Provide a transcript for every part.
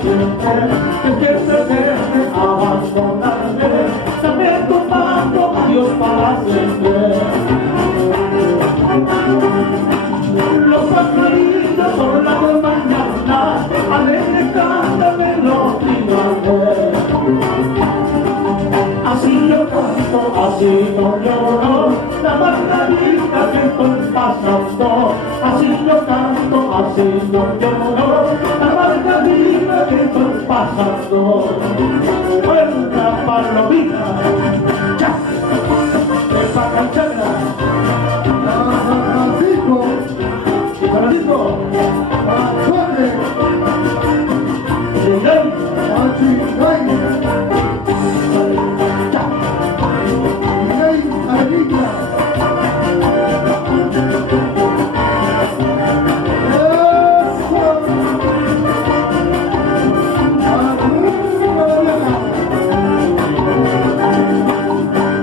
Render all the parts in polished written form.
siempre, que siempre debe abandonarme, también tomando a Dios para siempre. Los pajaritos por la de mañana, alegre cantan melodías. Así yo canto, así no lloro, la margarita que estoy pasando. Así yo canto, así no lloro, la margarita que estoy pasando. Vuelta palomita, ya, de Pacachana, Francisco, Francisco, Antonio, Miguel,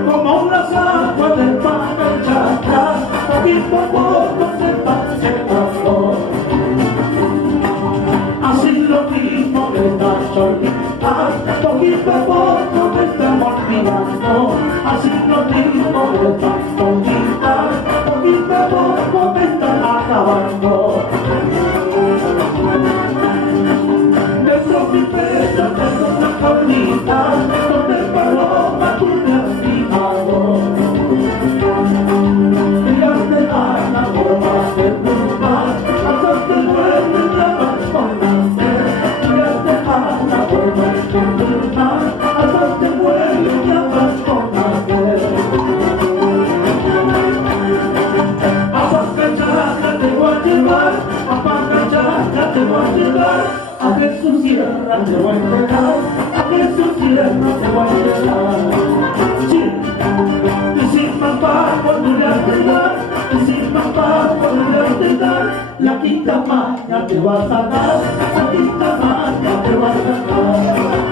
como unas aguas del Pacachana, poquito a poco se van secando. Así lo mismo me están olvidando, poquito a poco me están olvidando. Así lo mismo me están olvidando, poquito a poco me están acabando. Dentro mi pecho tengo una colita, donde paloma tú me has fijado. Y las de gana por más de buscar, hasta que vuelve la abandonarme. Y las de gana por más de buscar, hasta que vuelve la abandonarme. A Pacachana te voy a llevar, a Pacachana te voy a llevar, a Jesús Sierra te voy a entregar, a Jesús Sierra te voy a entregar. Sí. Y sin papá volveré a entregar, y sin papá volveré a entregar, la quinta maña te vas a dar, la quinta maña te vas a dar.